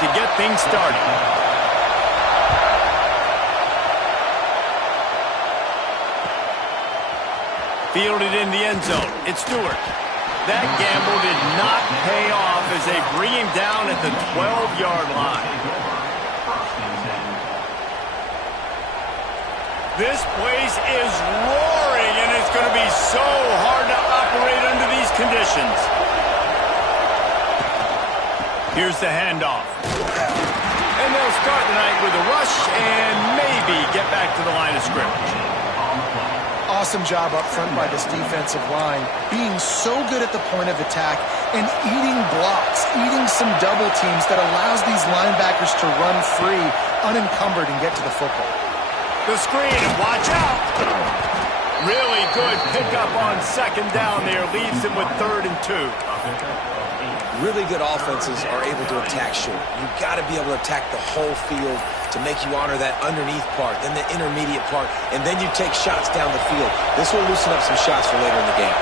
to get things started. Fielded in the end zone. It's Stewart. That gamble did not pay off as they bring him down at the 12-yard line. This place is roaring, and it's going to be so hard to operate under these conditions. Here's the handoff. And they'll start the night with a rush and maybe get back to the line of scrimmage. Awesome job up front by this defensive line, being so good at the point of attack and eating blocks, eating some double teams that allows these linebackers to run free, unencumbered, and get to the football. The screen, watch out! Really good pickup on second down there, leaves them with 3rd and 2. Really good offenses are able to attack short. You've got to be able to attack the whole field to make you honor that underneath part, then the intermediate part, and then you take shots down the field. This will loosen up some shots for later in the game.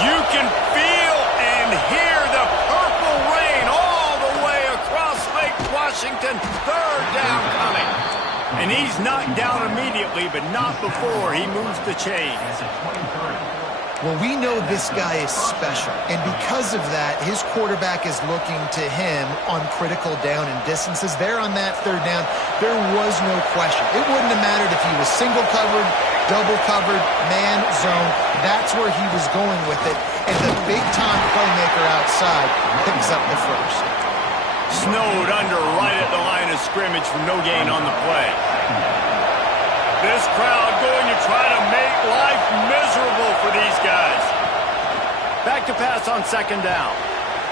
You can feel and hear the purple rain all the way across Lake Washington. 3rd down coming. And he's knocked down immediately, but not before he moves the chains. Well, we know this guy is special, and because of that, his quarterback is looking to him on critical down and distances. There on that 3rd down, there was no question. It wouldn't have mattered if he was single covered, double covered, man, zone. That's where he was going with it, and the big-time playmaker outside picks up the first. Snowed under right at the line of scrimmage for no gain on the play. This crowd going to try to make life miserable for these guys. Back to pass on 2nd down.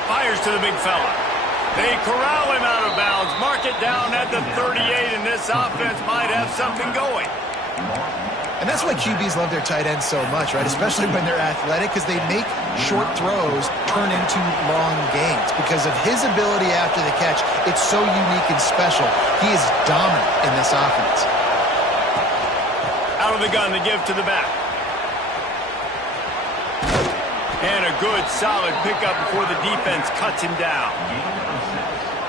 Fires to the big fella. They corral him out of bounds. Mark it down at the 38, and this offense might have something going. And that's why QBs love their tight ends so much, right? Especially when they're athletic, because they make short throws turn into long gains. Because of his ability after the catch, it's so unique and special. He is dominant in this offense. Out of the gun to give to the back. And a good, solid pickup before the defense cuts him down.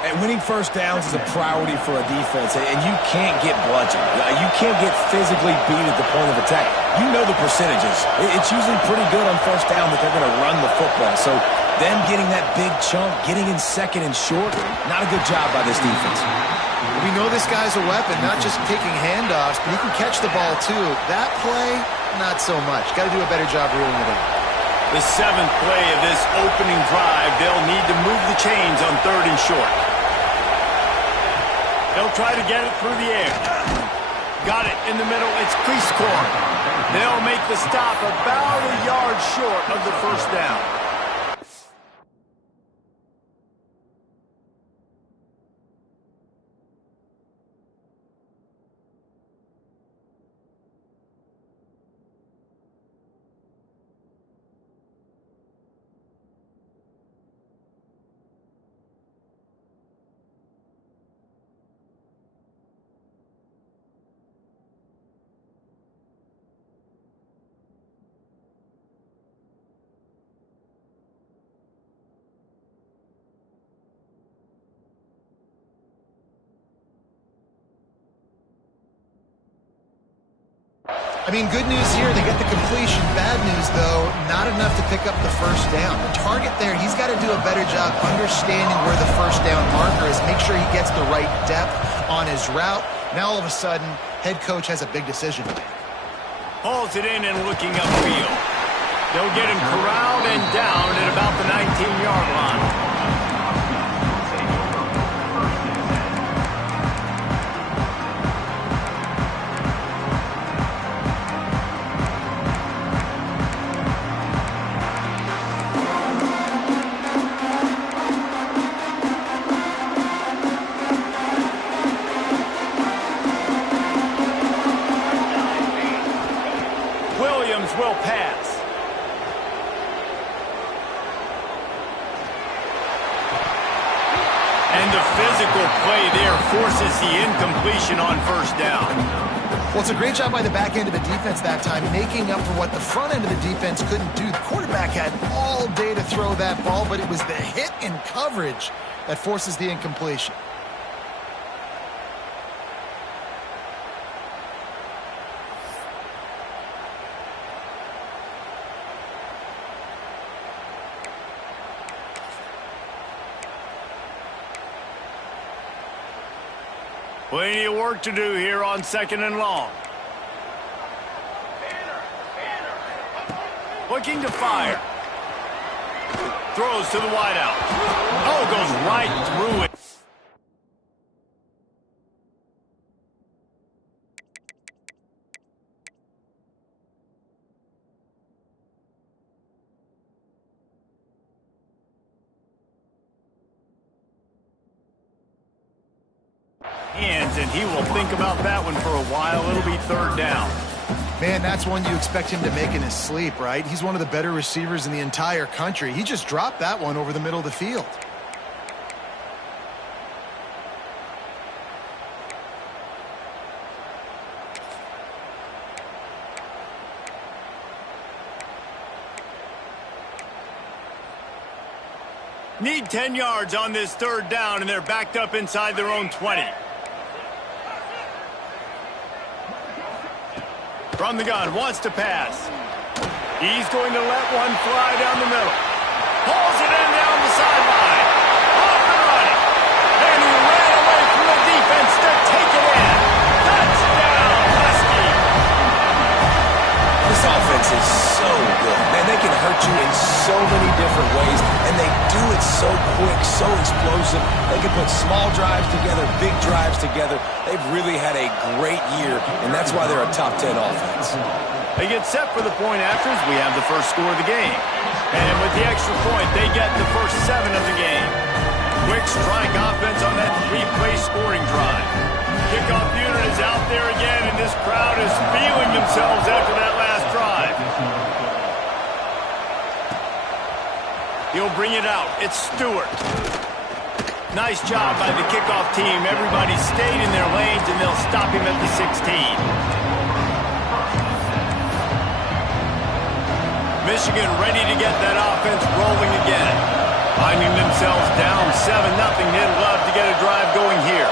And winning 1st downs is a priority for a defense, and you can't get bludgeoned. You can't get physically beat at the point of attack. You know the percentages. It's usually pretty good on 1st down that they're going to run the football. So them getting that big chunk, getting in 2nd and short, not a good job by this defense. We know this guy's a weapon, not just taking handoffs, but he can catch the ball too. That play, not so much. Got to do a better job reeling it in. The 7th play of this opening drive, they'll need to move the chains on 3rd and short. They'll try to get it through the air. Got it in the middle. It's crease corner. They'll make the stop about a yard short of the 1st down. I mean, good news here, they get the completion. Bad news, though, not enough to pick up the 1st down. The target there, he's got to do a better job understanding where the 1st down marker is, make sure he gets the right depth on his route. Now, all of a sudden, head coach has a big decision to make. Hauls it in and looking upfield. They'll get him corralled and down at about the 19-yard line. Will pass. And the physical play there forces the incompletion on 1st down. Well, it's a great job by the back end of the defense that time, making up for what the front end of the defense couldn't do. The quarterback had all day to throw that ball, but it was the hit and coverage That forces the incompletion. Plenty of work to do here on 2nd and long. Looking to fire. Throws to the wideout. Oh, goes right through it. And he will think about that one for a while. It'll be 3rd down. Man, that's one you expect him to make in his sleep, right? He's one of the better receivers in the entire country. He just dropped that one over the middle of the field. Need 10 yards on this 3rd down, and they're backed up inside their own 20. From the gun, wants to pass. He's going to let one fly down the middle. Pulls it in down the sideline. Off and running. And he ran away from the defense to take it in. Touchdown, Husky. This offense is so good. Man, they can hurt you in so many different ways, and they do it so quick, so explosive. They can put small drives together, big drives together. They've really had a great year, and that's why they're a top 10 offense. They get set for the point afters. We have the first score of the game. And with the extra point, they get the first 7 of the game. Quick strike offense on that 3-play scoring drive. Kickoff unit is out there again, and this crowd is feeling themselves after that last drive. He'll bring it out. It's Stewart. Nice job by the kickoff team. Everybody stayed in their lanes, and they'll stop him at the 16. Michigan ready to get that offense rolling again. Finding themselves down 7-0. They'd love to get a drive going here.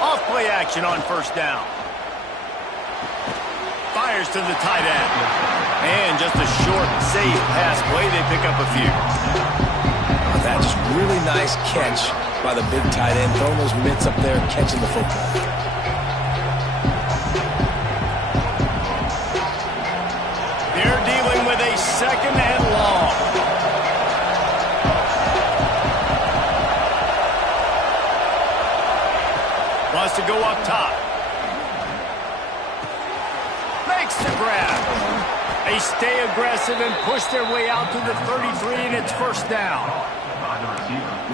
Off-play action on 1st down. Fires to the tight end. And just a short, safe pass play. They pick up a few. That just really nice catch by the big tight end, throwing those mitts up there and catching the football. They're dealing with a 2nd and long. Wants to go up top. Makes the grab. They stay aggressive and push their way out to the 33, and it's 1st down.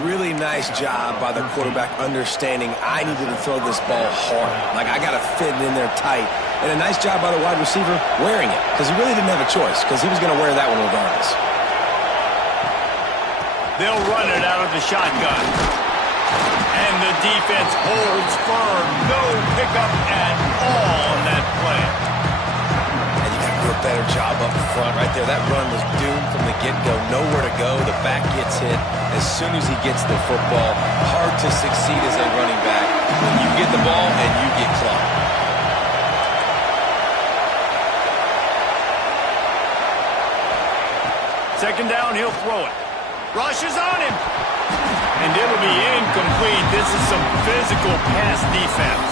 Really nice job by the quarterback understanding I needed to throw this ball hard. Like, I got to fit it in there tight. And a nice job by the wide receiver wearing it, because he really didn't have a choice, because he was going to wear that one regardless. They'll run it out of the shotgun. And the defense holds firm. No pickup at all on that play. Better job up front right there. That run was doomed from the get-go. Nowhere to go. The back gets hit as soon as he gets the football. Hard to succeed as a running back when you get the ball and you get clocked. 2nd down, he'll throw it. Rushes on him. And it'll be incomplete. This is some physical pass defense.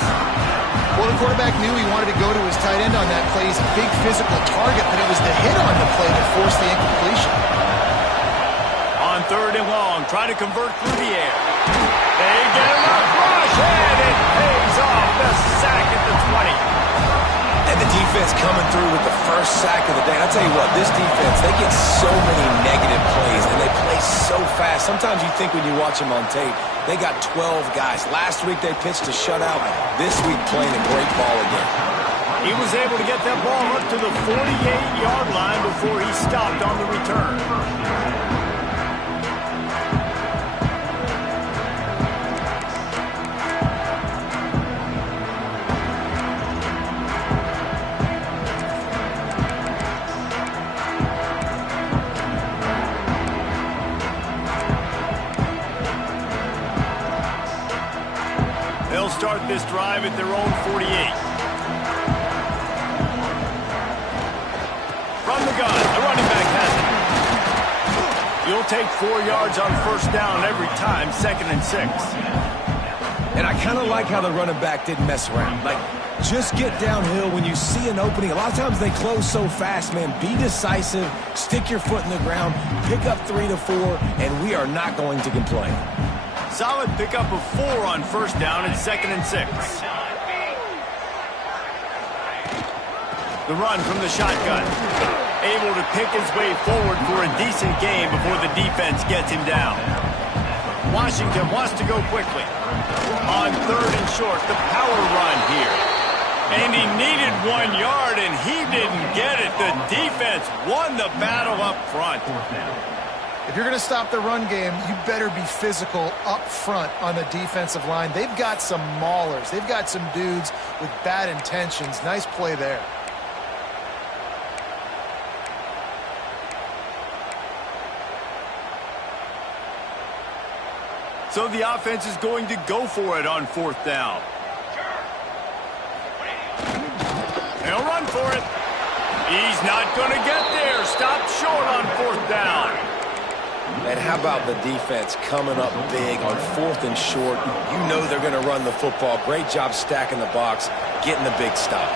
Well, the quarterback knew he wanted to go to his tight end on that play. He's a big physical target, but it was the hit on the play that forced the incompletion. On 3rd and long, trying to convert through the air. They get enough rush, and it pays off. The sack at the 20. And the defense coming through with the first sack of the day. And I'll tell you what, this defense, they get so many negative plays, and they play so fast. Sometimes you think when you watch them on tape, they got 12 guys. Last week they pitched a shutout. This week playing a great ball again. He was able to get that ball up to the 48-yard line before he stopped on the return. will start this drive at their own 48. From the gun, the running back has it. You'll take 4 yards on first down every time, 2nd and 6. And I kind of like how the running back didn't mess around. Like, just get downhill when you see an opening. A lot of times they close so fast, man. Be decisive, stick your foot in the ground, pick up 3 to 4, and we are not going to complain. Solid pickup of 4 on first down and 2nd and 6. The run from the shotgun. Able to pick his way forward for a decent gain before the defense gets him down. Washington wants to go quickly. On 3rd and short, the power run here. And he needed 1 yard, and he didn't get it. The defense won the battle up front. If you're going to stop the run game, you better be physical up front on the defensive line. They've got some maulers. They've got some dudes with bad intentions. Nice play there. So the offense is going to go for it on 4th down. They'll run for it. He's not going to get there. Stopped short on 4th down. And how about the defense coming up big on 4th and short? You know they're going to run the football. Great job stacking the box, getting the big stop.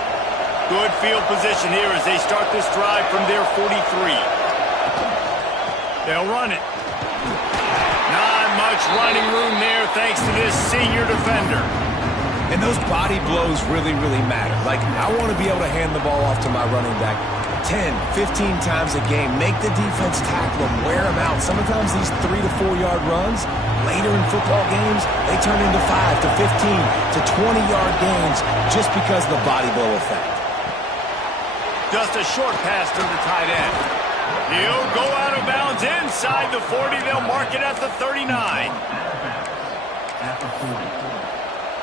Good field position here as they start this drive from their 43. They'll run it. Not much running room there thanks to this senior defender. And those body blows really, really matter. Like, I want to be able to hand the ball off to my running back 10, 15 times a game. Make the defense tackle them, wear them out. Sometimes these 3 to 4 yard runs, later in football games, they turn into 5 to 15 to 20 yard gains just because of the body blow effect. Just a short pass to the tight end. He'll go out of bounds inside the 40. They'll mark it at the 39. At the 40.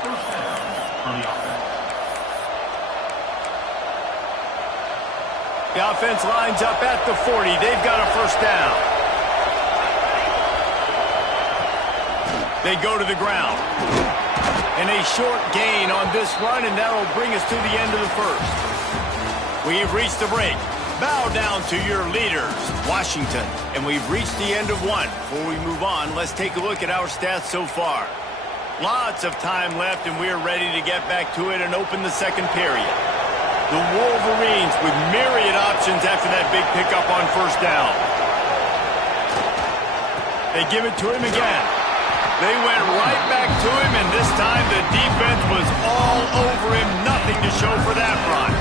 First down on the offense. The offense lines up at the 40. They've got a first down. They go to the ground. And a short gain on this run, and that'll bring us to the end of the first. We've reached the break. Bow down to your leaders, Washington. And we've reached the end of one. Before we move on, let's take a look at our stats so far. Lots of time left, and we're ready to get back to it and open the second period. The Wolverines with myriad options after that big pickup on first down. They give it to him again. They went right back to him, and this time the defense was all over him. Nothing to show for that run.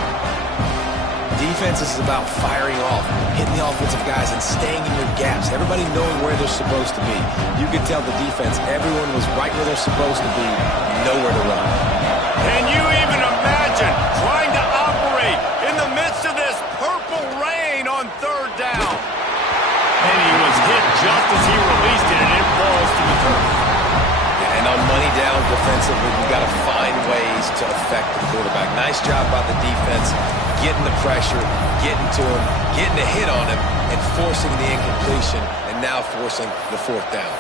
Defense is about firing off, hitting the offensive guys, and staying in your gaps. Everybody knowing where they're supposed to be. You could tell the defense, everyone was right where they're supposed to be, nowhere to run. Can you even imagine trying to operate in the midst of this purple rain on third down? And he was hit just as he released it, and it falls to the turf. And on money down defensively, you've got to find ways to affect the quarterback. Nice job by the defense, getting the pressure, getting to him, getting a hit on him, and forcing the incompletion, and now forcing the fourth down.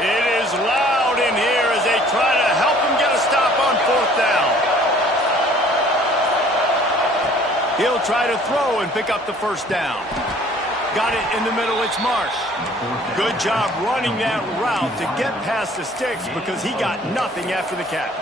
It is loud in here as they try to help him get a stop on fourth down. He'll try to throw and pick up the first down. Got it in the middle, it's Marsh. Good job running that route to get past the sticks because he got nothing after the catch.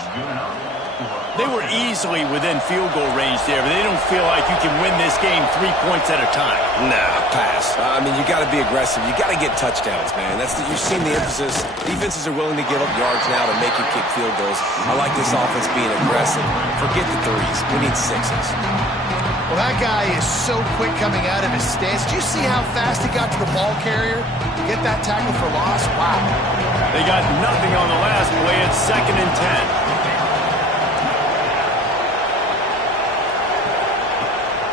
They were easily within field goal range there, but they don't feel like you can win this game 3 points at a time. Nah, pass. I mean, you got to be aggressive. You got to get touchdowns, man. You've seen the emphasis. Defenses are willing to give up yards now to make you kick field goals. I like this offense being aggressive. Forget the threes. We need sixes. Well, that guy is so quick coming out of his stance. Did you see how fast he got to the ball carrier? Get that tackle for loss? Wow. They got nothing on the last play. It's 2nd and 10.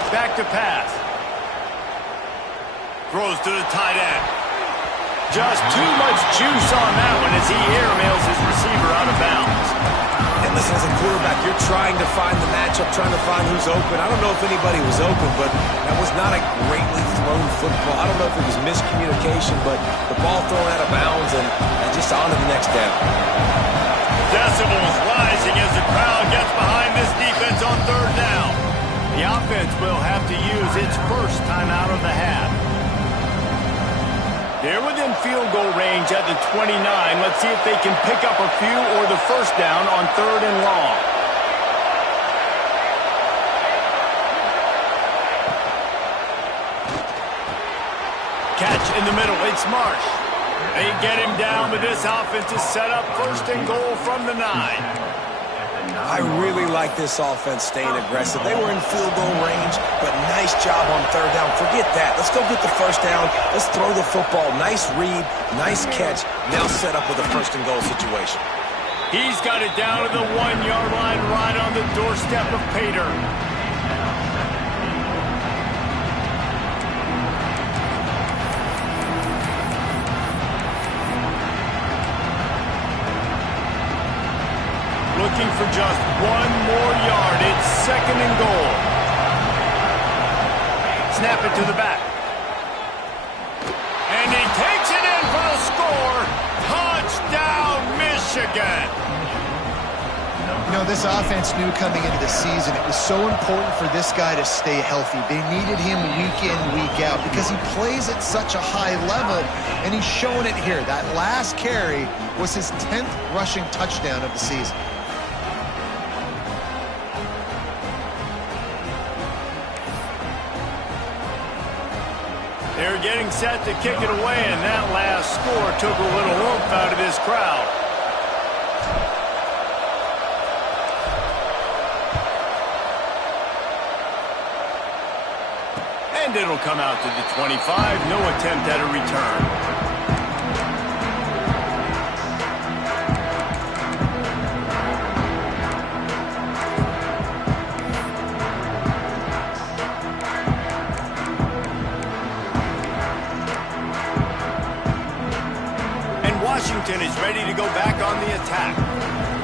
Back to pass. Throws to the tight end. Just too much juice on that one as he airmails his receiver out of bounds. And listen, as a quarterback, you're trying to find the matchup, trying to find who's open. I don't know if anybody was open, but that was not a greatly thrown football. I don't know if it was miscommunication, but the ball thrown out of bounds and just on to the next down. Decibels rising as the crowd gets behind this defense on third down. The offense will have to use its first time out of the half. They're within field goal range at the 29. Let's see if they can pick up a few or the first down on third and long. Catch in the middle. It's Marsh. They get him down, but this offense is set up first and goal from the 9. I really like this offense staying aggressive. They were in field goal range, but nice job on third down. Forget that. Let's go get the first down. Let's throw the football. Nice read, nice catch. Now set up with a first and goal situation. He's got it down to the 1-yard line right on the doorstep of Pater. Looking for just one more yard. It's second and goal. Snap it to the back. And he takes it in for the score. Touchdown, Michigan. You know, this offense knew coming into the season it was so important for this guy to stay healthy. They needed him week in, week out because he plays at such a high level, and he's showing it here. That last carry was his 10th rushing touchdown of the season. They're getting set to kick it away, and that last score took a little oomph out of this crowd. And it'll come out to the 25. No attempt at a return. Washington is ready to go back on the attack.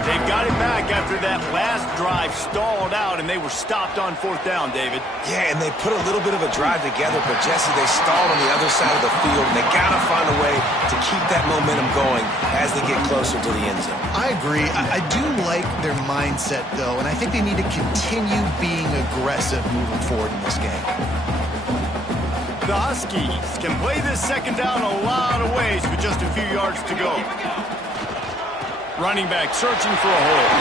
They've got it back after that last drive stalled out, and they were stopped on fourth down, David. Yeah, and they put a little bit of a drive together, but, Jesse, they stalled on the other side of the field, and they got to find a way to keep that momentum going as they get closer to the end zone. I agree. I do like their mindset, though, and I think they need to continue being aggressive moving forward in this game. The Huskies can play this second down a lot of ways with just a few yards to go. Running back searching for a hole.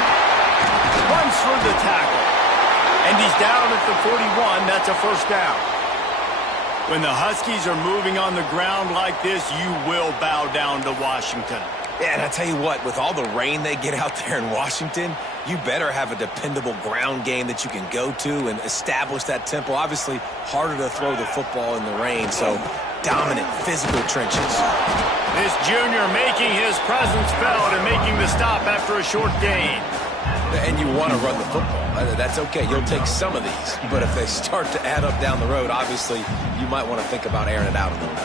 Runs for the tackle. And he's down at the 41. That's a first down. When the Huskies are moving on the ground like this, you will bow down to Washington. Yeah, and I tell you what, with all the rain they get out there in Washington, you better have a dependable ground game that you can go to and establish that tempo. Obviously, harder to throw the football in the rain, so dominant physical trenches. This junior making his presence felt and making the stop after a short gain. And you want to run the football. That's okay. You'll take some of these. But if they start to add up down the road, obviously, you might want to think about airing it out a little bit.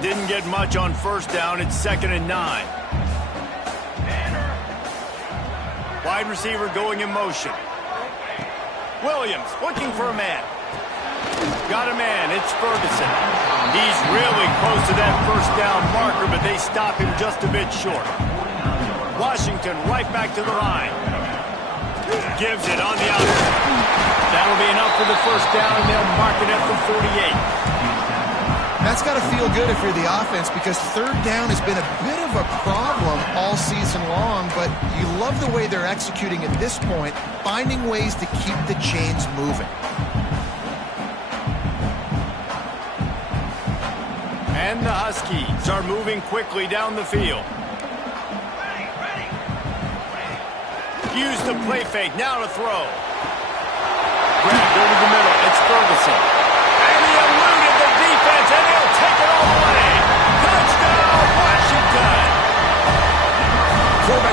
Didn't get much on first down. It's second and 9. Wide receiver going in motion. Williams looking for a man. Got a man. It's Ferguson. He's really close to that first down marker, but they stop him just a bit short. Washington right back to the line. Gives it on the outside. That'll be enough for the first down, and they'll mark it at the 48. That's got to feel good if you're the offense because third down has been a bit of a problem all season long, but you love the way they're executing at this point, finding ways to keep the chains moving. And the Huskies are moving quickly down the field. Use the play fake, now to throw. Grabbed over the middle, it's Ferguson. And he eluded the defense, and he'll take it all the way.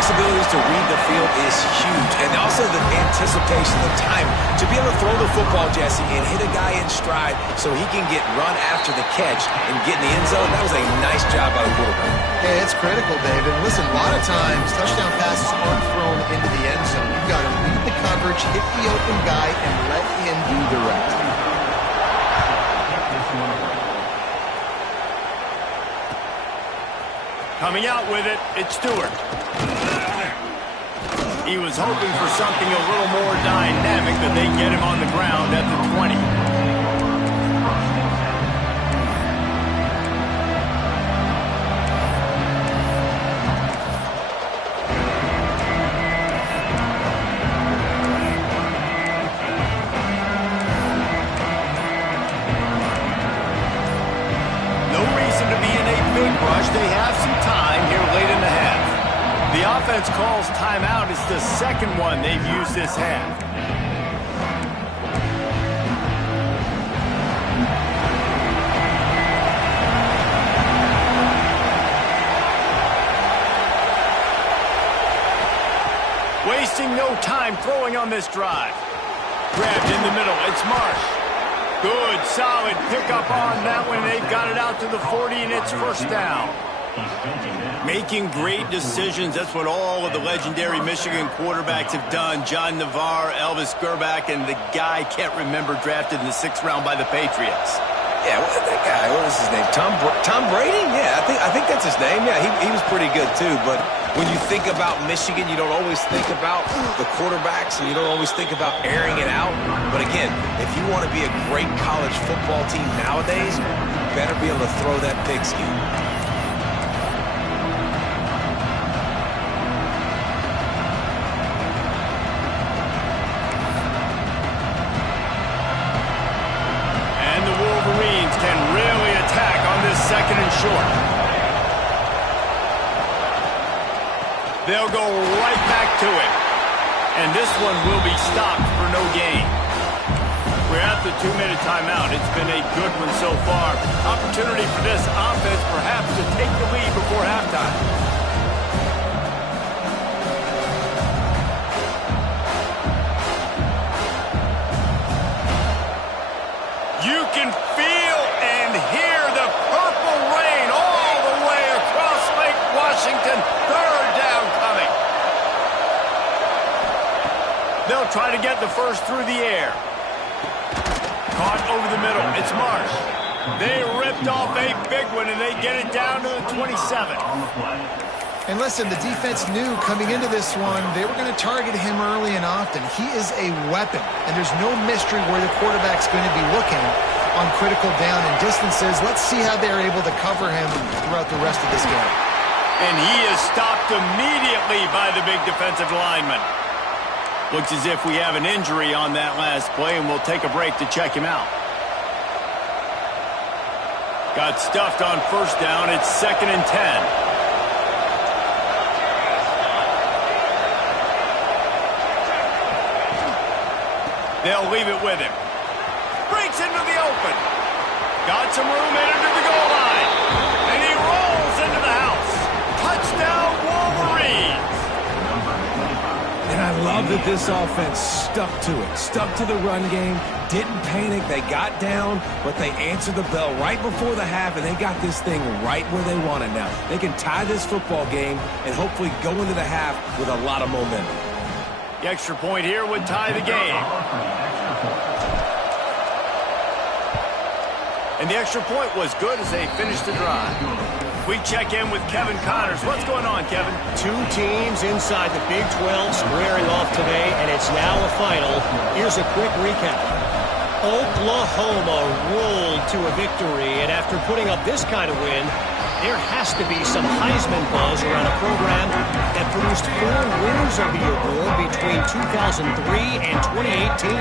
flexibility to read the field is huge. And also the anticipation, the time to be able to throw the football, Jesse, and hit a guy in stride so he can get run after the catch and get in the end zone. That was a nice job by the quarterback. Yeah, it's critical, David. Listen, a lot of times touchdown passes aren't thrown into the end zone. You've got to read the coverage, hit the open guy, and let him do the rest. Coming out with it, it's Stewart. He was hoping for something a little more dynamic, but they get him on the ground at the 20. They have some time here late in the half. The offense calls timeout. It's the second one they've used this half. Wasting no time throwing on this drive. Grabbed in the middle. It's Marsh. Good, solid pickup on that one. They've got it out to the 40, and it's first down. Making great decisions. That's what all of the legendary Michigan quarterbacks have done. John Navarre, Elvis Gerbach, and the guy can't remember drafted in the 6th round by the Patriots. Yeah, that guy, what was his name? Tom Brady? Yeah, I think that's his name. Yeah, he was pretty good too. But when you think about Michigan, you don't always think about the quarterbacks, and you don't always think about airing it out. But again, if you want to be a great college football team nowadays, you better be able to throw that pigskin. Can really attack on this 2nd and short. They'll go right back to it. And this one will be stopped for no gain. We're at the 2-minute timeout. It's been a good one so far. Opportunity for this offense perhaps to take the lead before halftime. You can feel and hear the purple rain all the way across Lake Washington. 3rd down coming. They'll try to get the first through the air. Caught over the middle. It's Marsh. They ripped off a big one, and they get it down to the 27. And listen, the defense knew coming into this one, they were going to target him early and often. He is a weapon, and there's no mystery where the quarterback's going to be looking on critical down and distances. Let's see how they're able to cover him throughout the rest of this game. And he is stopped immediately by the big defensive lineman. Looks as if we have an injury on that last play, and we'll take a break to check him out. Got stuffed on first down. It's 2nd and 10. They'll leave it with him. Breaks into the open. Got some room in under the goal line. And he rolls into the house. Touchdown, Wolverines. And I love that this offense stuck to it. Stuck to the run game. Didn't panic. They got down, but they answered the bell right before the half, and they got this thing right where they want it now. They can tie this football game and hopefully go into the half with a lot of momentum. The extra point here would tie the game. And the extra point was good as they finished the drive. We check in with Kevin Connors. What's going on, Kevin? 2 teams inside the Big 12 squaring off today, and it's now a final. Here's a quick recap. Oklahoma rolled to a victory, and after putting up this kind of win, there has to be some Heisman buzz around a program that produced 4 winners of the award between 2003 and 2018.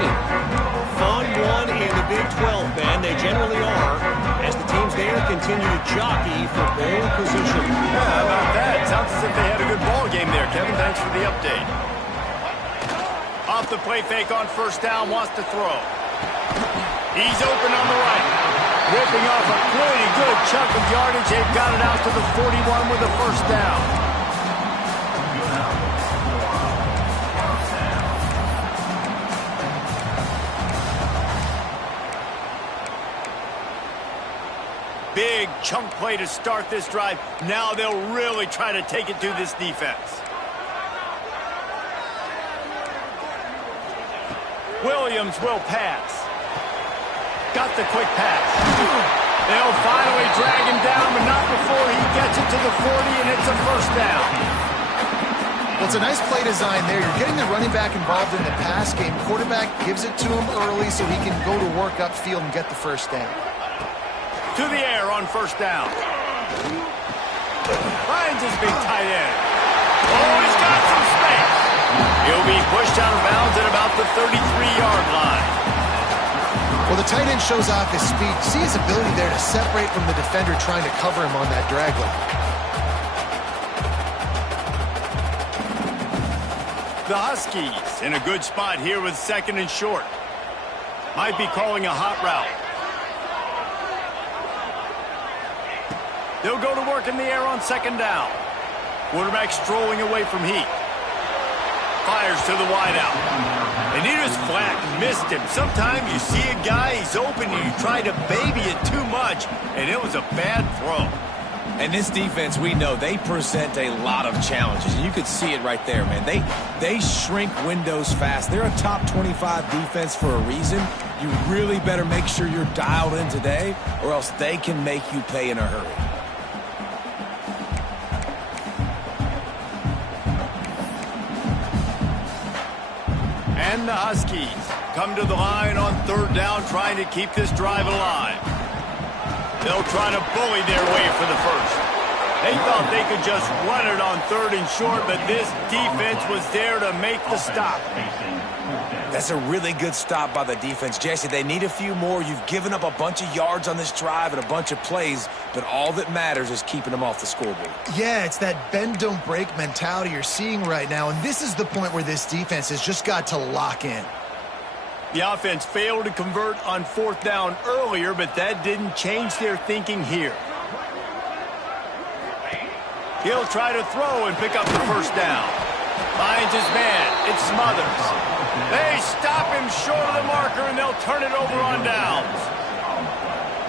Fun one in the Big 12, Ben. They generally are, as the teams there continue to jockey for bowl position. Yeah, how about that? Sounds as if they had a good ball game there, Kevin. Thanks for the update. Off the play fake on first down, wants to throw. He's open on the right. Ripping off a pretty good chunk of yardage. They've got it out to the 41 with a first down. big chunk play to start this drive. Now they'll really try to take it to this defense. Williams will pass. Got the quick pass. They'll finally drag him down, but not before he gets it to the 40 and it's a first down. Well, it's a nice play design there. You're getting the running back involved in the pass game. Quarterback gives it to him early so he can go to work upfield and get the first down. To the air on first down. Finds his big tight end. Oh, he's got some space. He'll be pushed out of bounds at about the 33-yard line. Well, the tight end shows off his speed. See his ability there to separate from the defender trying to cover him on that drag leg. The Huskies in a good spot here with second and short. Might be calling a hot route. They'll go to work in the air on second down. Quarterback strolling away from heat. Fires to the wideout. And he just flat missed him. Sometimes you see a guy, he's open, and you try to baby it too much, and it was a bad throw. And this defense, we know, they present a lot of challenges. And you could see it right there, man. They shrink windows fast. They're a top 25 defense for a reason. You really better make sure you're dialed in today, or else they can make you pay in a hurry. And the Huskies come to the line on third down, trying to keep this drive alive. They'll try to bully their way for the first. They thought they could just run it on third and short, but this defense was there to make the stop. That's a really good stop by the defense. Jesse, they need a few more. You've given up a bunch of yards on this drive and a bunch of plays, but all that matters is keeping them off the scoreboard. Yeah, it's that bend, don't break mentality you're seeing right now, and this is the point where this defense has just got to lock in. The offense failed to convert on fourth down earlier, but that didn't change their thinking here. He'll try to throw and pick up the first down. Finds his man. It's Smothers. They stop him short of the marker, and they'll turn it over on downs.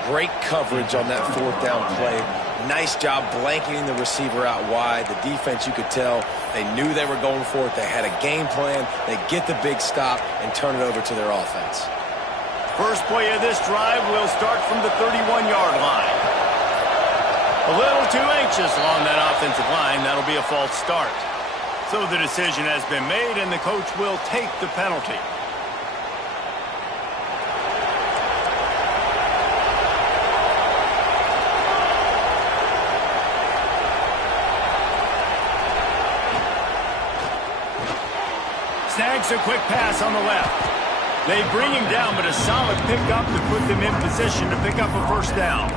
Great coverage on that fourth down play. Nice job blanketing the receiver out wide. The defense, you could tell, they knew they were going for it. They had a game plan. They get the big stop and turn it over to their offense. First play of this drive will start from the 31-yard line. A little too anxious along that offensive line. That'll be a false start. So the decision has been made, and the coach will take the penalty. Snags a quick pass on the left. They bring him down, but a solid pickup to put them in position to pick up a first down.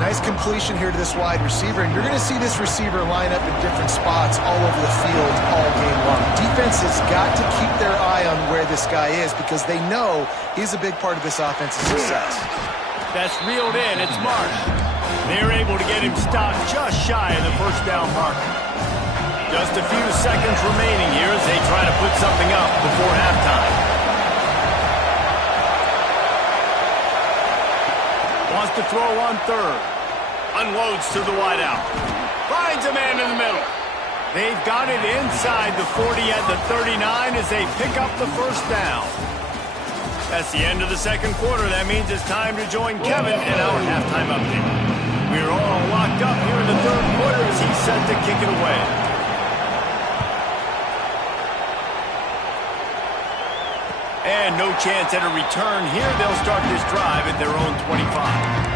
Nice completion here to this wide receiver, and you're going to see this receiver line up in different spots all over the field all game long. Defense has got to keep their eye on where this guy is because they know he's a big part of this offense's success. That's reeled in. It's Marsh. They're able to get him stopped just shy of the first down marker. Just a few seconds remaining here as they try to put something up before halftime. Wants to throw on third. Unloads to the wideout. Finds a man in the middle. They've got it inside the 40 at the 39 as they pick up the first down. That's the end of the second quarter. That means it's time to join Kevin in our halftime update. We're all locked up here in the third quarter as he's set to kick it away. And no chance at a return here. They'll start this drive at their own 25.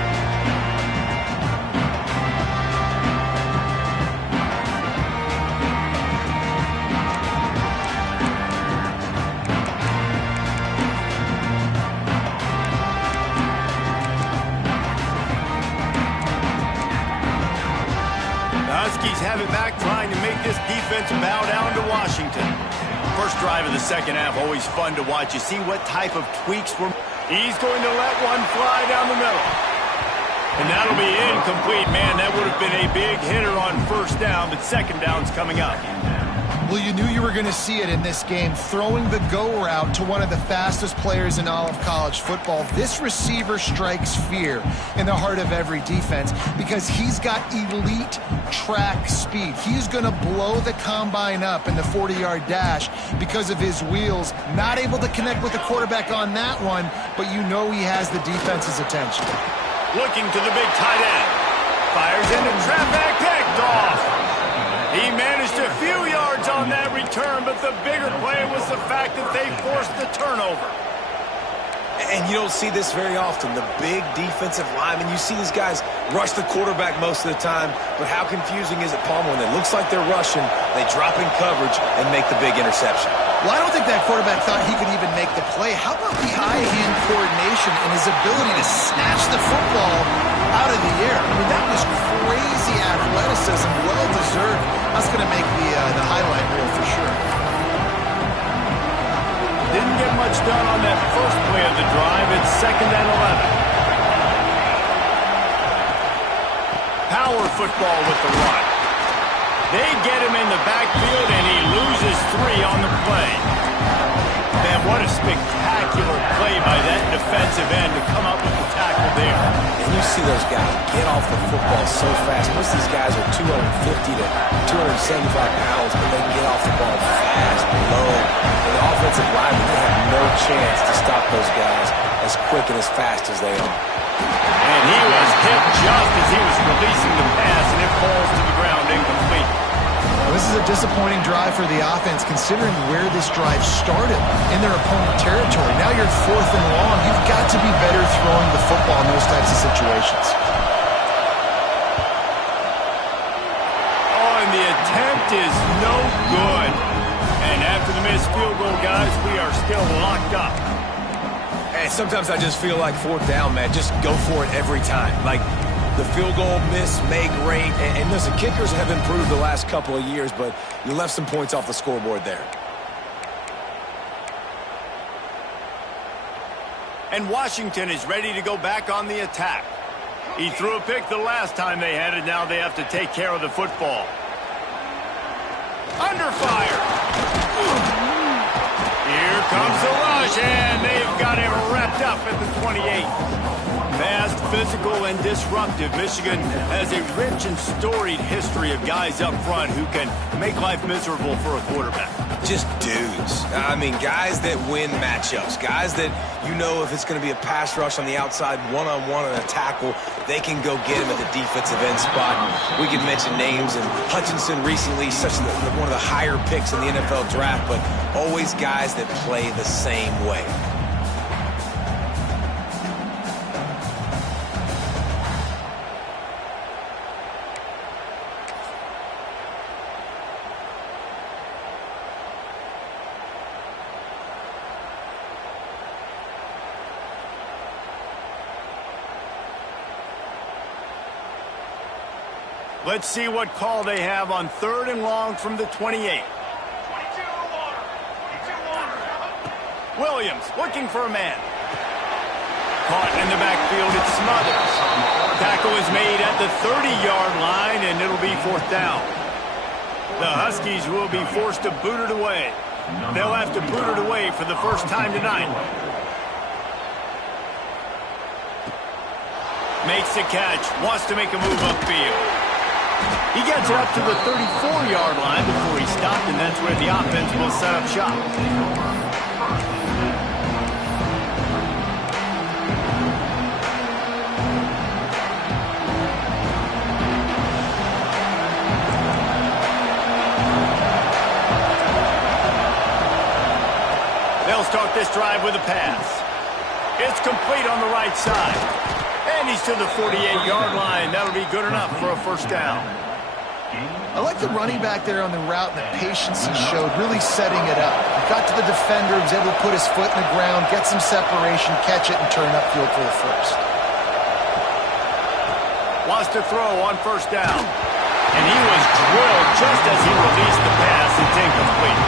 The Huskies have it back, trying to make this defense bow down to Washington. First drive of the second half, always fun to watch. You see what type of tweaks were. He's going to let one fly down the middle. And that'll be incomplete. Man, that would have been a big hitter on first down, but second down's coming up. Well, you knew you were going to see it in this game. Throwing the go route to one of the fastest players in all of college football. This receiver strikes fear in the heart of every defense because he's got elite track speed. He's going to blow the combine up in the 40-yard dash because of his wheels. Not able to connect with the quarterback on that one, but you know he has the defense's attention. Looking to the big tight end. Fires into traffic, picked off. He managed a few yards on that return, but the bigger play was the fact that they forced the turnover. And you don't see this very often. The big defensive linemen, you see these guys rush the quarterback most of the time, but how confusing is it, Palmer, when it looks like they're rushing, they drop in coverage and make the big interception? Well, I don't think that quarterback thought he could even make the play. How about the eye-hand coordination and his ability to snatch the football out of the air? I mean, that was crazy athleticism, well-deserved. That's going to make the highlight reel for sure. Didn't get much done on that first play of the drive. It's 2nd and 11. Power football with the run. They get him in the backfield, and he loses 3 on the play. Man, what a spectacular play by that defensive end to come up with the tackle there. And you see those guys get off the football so fast. Most of these guys are 250 to 275 pounds, but they get off the ball fast, low. And the offensive linemen, they have no chance to stop those guys as quick and as fast as they are. And he was hit just as he was releasing the pass, and it falls to the ground incomplete. This is a disappointing drive for the offense, considering where this drive started in their opponent territory. Now you're 4th and long. You've got to be better throwing the football in those types of situations. Oh, and the attempt is no good. And after the missed field goal, guys, we are still locked up. And sometimes I just feel like 4th down, man. Just go for it every time. Like, the field goal miss, make rate, and listen, kickers have improved the last couple of years, but you left some points off the scoreboard there. And Washington is ready to go back on the attack. He threw a pick the last time they had it. Now they have to take care of the football. Under fire. Here comes the rush, and they've got him wrapped up at the 28. Fast, physical, and disruptive. Michigan has a rich and storied history of guys up front who can make life miserable for a quarterback. Just dudes. I mean, guys that win matchups. Guys that, you know, if it's going to be a pass rush on the outside, one-on-one on a tackle, they can go get him at the defensive end spot. We could mention names, and Hutchinson recently, one of the higher picks in the NFL draft, but always guys that play the same way. Let's see what call they have on 3rd and long from the 28. Williams looking for a man. Caught in the backfield, it's Smothers. Tackle is made at the 30-yard line, and it'll be 4th down. The Huskies will be forced to boot it away. They'll have to boot it away for the first time tonight. Makes the catch, wants to make a move upfield. He gets it up to the 34-yard line before he stopped, and that's where the offense will set up shop. They'll start this drive with a pass. It's complete on the right side. And he's to the 48-yard line. That'll be good enough for a 1st down. I like the running back there on the route and the patience he showed, really setting it up. He got to the defender, was able to put his foot in the ground, get some separation, catch it, and turn upfield for the 1st. Wants to throw on 1st down. And he was drilled just as he released the pass. It's incomplete.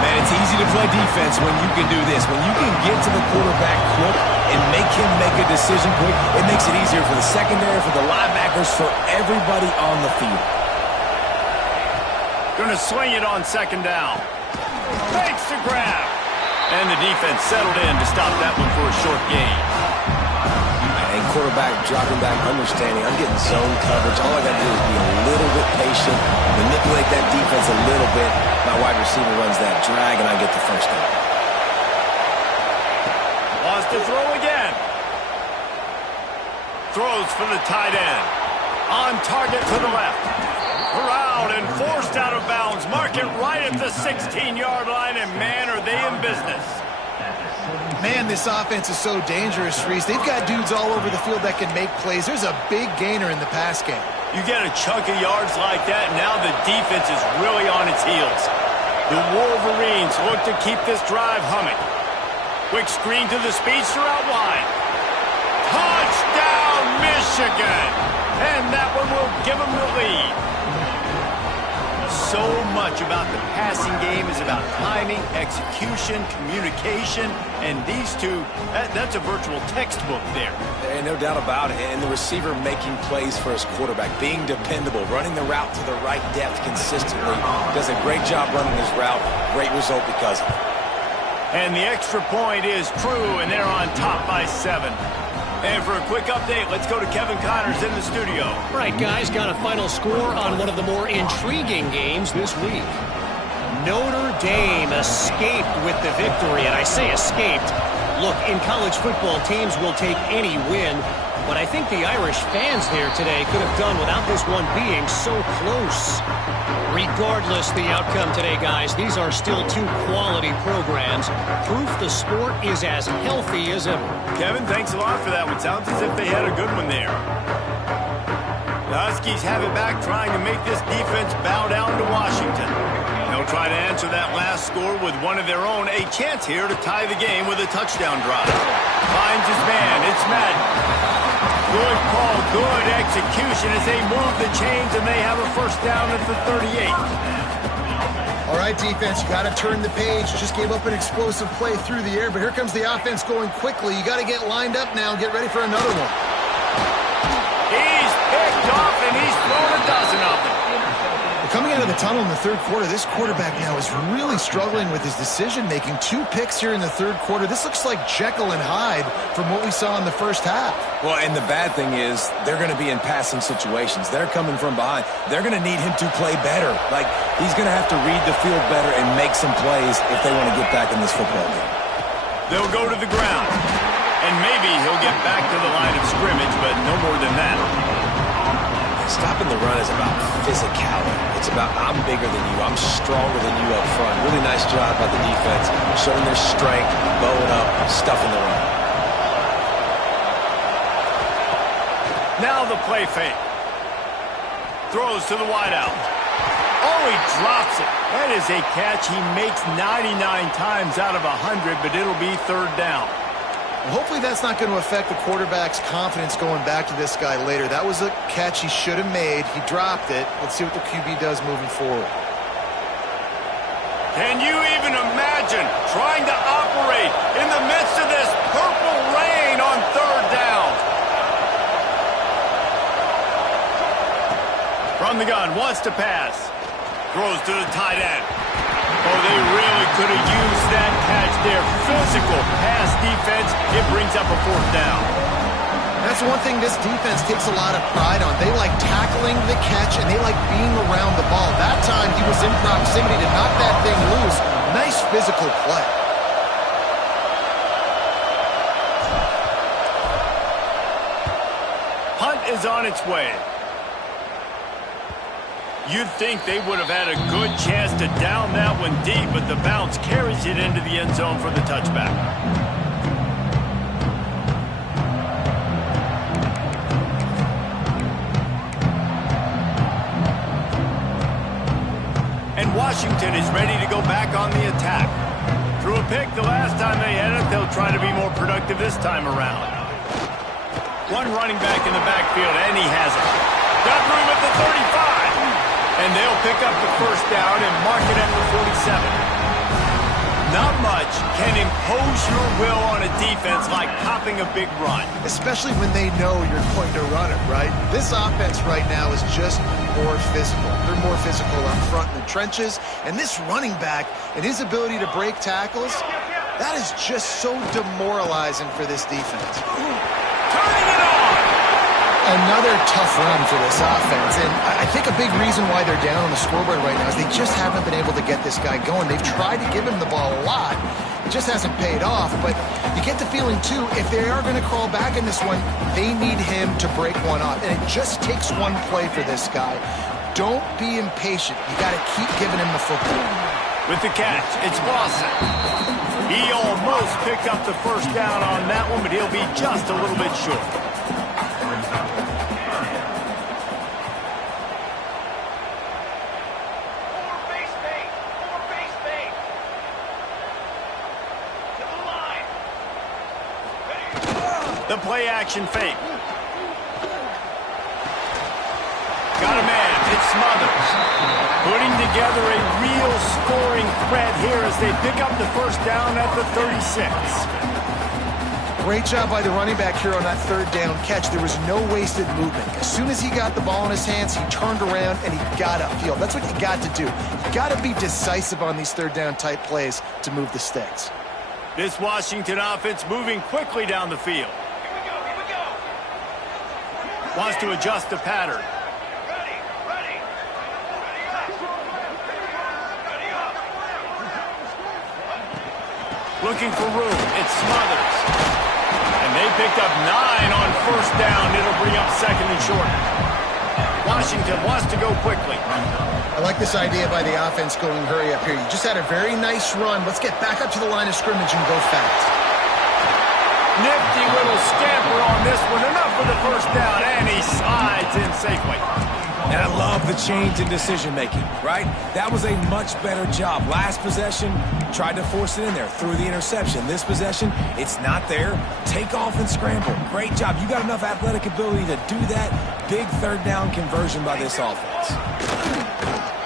Man, it's easy to play defense when you can do this. When you can get to the quarterback quick and make him make a decision quick, it makes it easier for the secondary, for the linebackers, for everybody on the field. Going to swing it on second down. Makes the grab. And the defense settled in to stop that one for a short gain. And quarterback dropping back, understanding I'm getting zone coverage. All I got to do is be a little bit patient, manipulate that defense a little bit. My wide receiver runs that drag, and I get the first down. Wants to throw again. Throws for the tight end. On target to the left. Corralled and forced out of bounds. Mark it right at the 16-yard line, and man, are they in business. Man, this offense is so dangerous, Reese. They've got dudes all over the field that can make plays. There's a big gainer in the pass game. You get a chunk of yards like that, and now the defense is really on its heels. The Wolverines look to keep this drive humming. Quick screen to the speedster out wide. Touchdown, Michigan! And that one will give them the lead. So much about the passing game is about timing, execution, communication, and these two, that's a virtual textbook there. And no doubt about it. And the receiver making plays for his quarterback, being dependable, running the route to the right depth consistently. Does a great job running his route. Great result because of it. And the extra point is true, and they're on top by 7. And for a quick update, let's go to Kevin Connors in the studio. All right, guys, got a final score on one of the more intriguing games this week. Notre Dame escaped with the victory, and I say escaped. Look, in college football, teams will take any win, but I think the Irish fans here today could have done without this one being so close. Regardless the outcome today, guys, these are still two quality programs. Proof the sport is as healthy as ever. Kevin, thanks a lot for that one. Sounds as if they had a good one there. The Huskies have it back, trying to make this defense bow down to Washington. They'll try to answer that last score with one of their own. A chance here to tie the game with a touchdown drive. Finds his man. It's Madden. Good call, good execution as they move the chains, and they have a first down at the 38. All right, defense, you got to turn the page. Just gave up an explosive play through the air, but here comes the offense going quickly. You got to get lined up now and get ready for another one. He's picked off, and he's thrown a dozen of them. Coming out of the tunnel in the third quarter, this quarterback now is really struggling with his decision-making. 2 picks here in the third quarter. This looks like Jekyll and Hyde from what we saw in the first half. Well, and the bad thing is they're going to be in passing situations. They're coming from behind. They're going to need him to play better. Like, he's going to have to read the field better and make some plays if they want to get back in this football game. They'll go to the ground. And maybe he'll get back to the line of scrimmage, but no more than that. Stopping the run is about physicality. It's about I'm bigger than you. I'm stronger than you up front. Really nice job by the defense, showing their strength, bowing up, stuffing the run. Now the play fake. Throws to the wideout. Oh, he drops it. That is a catch he makes 99 times out of 100, but it'll be third down. Well, hopefully that's not going to affect the quarterback's confidence going back to this guy later. That was a catch he should have made. He dropped it. Let's see what the QB does moving forward. Can you even imagine trying to operate in the midst of this purple rain on third down? From the gun, wants to pass. Throws to the tight end. Oh, they really could have used that catch there. Physical pass defense. It brings up a fourth down. That's one thing this defense takes a lot of pride on. They like tackling the catch, and they like being around the ball. That time, he was in proximity to knock that thing loose. Nice physical play. Punt is on its way. You'd think they would have had a good chance to down that one deep, but the bounce carries it into the end zone for the touchback. And Washington is ready to go back on the attack. Threw a pick the last time they had it. They'll try to be more productive this time around. One running back in the backfield, and he has it. Got room at the 35. And they'll pick up the first down and mark it at the 47. Not much can impose your will on a defense like popping a big run. Especially when they know you're going to run it, right? This offense right now is just more physical. They're more physical up front in the trenches. And this running back and his ability to break tackles, that is just so demoralizing for this defense. Turning it on! Another tough run for this offense, and I think a big reason why they're down on the scoreboard right now is they just haven't been able to get this guy going. They've tried to give him the ball a lot. It just hasn't paid off, but you get the feeling, too, if they are going to crawl back in this one, they need him to break one off, and it just takes one play for this guy. Don't be impatient. You got to keep giving him the football. With the catch, it's Lawson. He almost picked up the first down on that one, but he'll be just a little bit short. The play-action fake. Got a man. It's Smothers. Putting together a real scoring threat here as they pick up the first down at the 36. Great job by the running back here on that third down catch. There was no wasted movement. As soon as he got the ball in his hands, he turned around and he got upfield. That's what you got to do. You got to be decisive on these third down type plays to move the sticks. This Washington offense moving quickly down the field. Wants to adjust the pattern. Looking for room. It's Smothers. And they picked up 9 on first down. It'll bring up second and short. Washington wants to go quickly. I like this idea by the offense going hurry up here. You just had a very nice run. Let's get back up to the line of scrimmage and go fast. Nifty little scamper on this one. Enough for the first down, and he slides in safely. And I love the change in decision-making, right? That was a much better job. Last possession, tried to force it in there, threw the interception. This possession, it's not there. Take off and scramble. Great job. You got enough athletic ability to do that. Big third down conversion by this offense.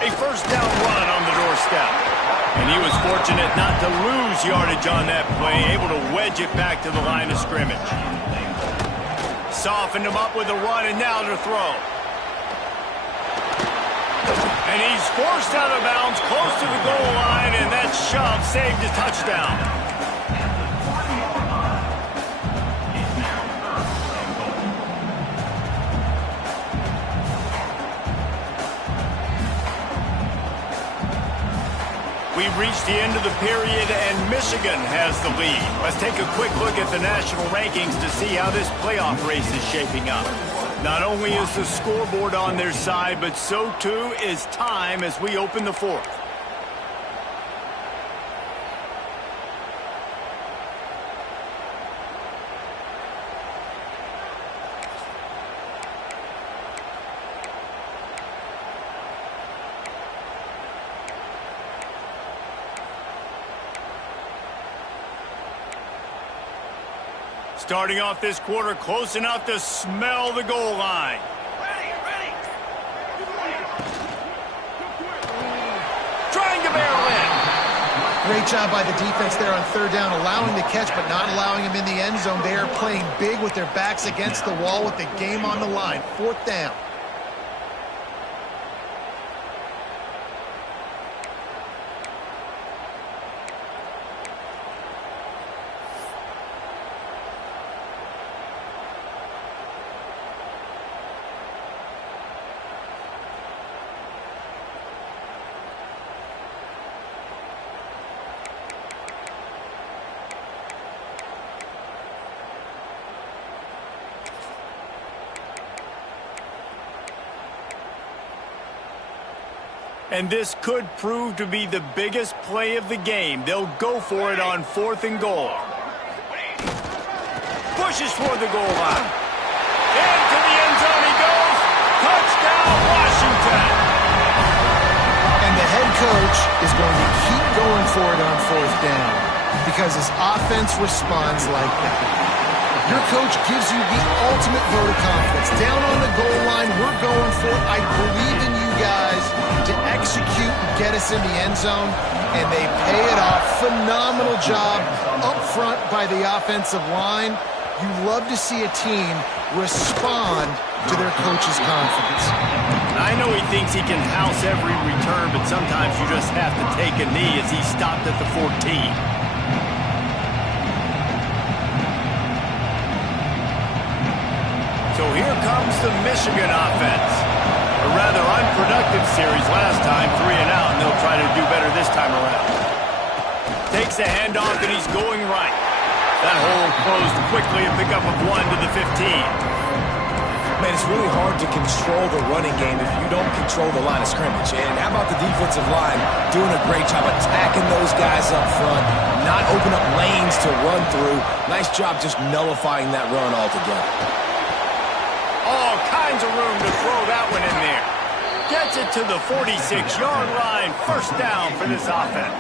A first down run on the doorstep. And he was fortunate not to lose yardage on that play, able to wedge it back to the line of scrimmage. Softened him up with a run, and now to throw. And he's forced out of bounds close to the goal line, and that shove saved a touchdown. We've reached the end of the period, and Michigan has the lead. Let's take a quick look at the national rankings to see how this playoff race is shaping up. Not only is the scoreboard on their side, but so too is time as we open the fourth. Starting off this quarter close enough to smell the goal line. Trying to barrel in. Great job by the defense there on third down, allowing the catch but not allowing him in the end zone. They are playing big with their backs against the wall with the game on the line. Fourth down. And this could prove to be the biggest play of the game. They'll go for it on 4th and goal. Pushes for the goal line. Into the end zone he goes. Touchdown, Washington. And the head coach is going to keep going for it on 4th down because his offense responds like that. Your coach gives you the ultimate vote of confidence. Down on the goal line, we're going for it. I believe in you guys to execute and get us in the end zone, and they pay it off. Phenomenal job up front by the offensive line. You love to see a team respond to their coach's confidence. I know he thinks he can house every return, but sometimes you just have to take a knee as he stopped at the 14. So here comes the Michigan offense. A rather unproductive series last time, 3 and out, and they'll try to do better this time around. Takes the handoff, and he's going right. That hole closed quickly, a pickup of 1 to the 15. Man, it's really hard to control the running game if you don't control the line of scrimmage. And how about the defensive line doing a great job attacking those guys up front, not open up lanes to run through. Nice job just nullifying that run altogether. All kinds of room to throw that one in there. Gets it to the 46-yard line. First down for this offense.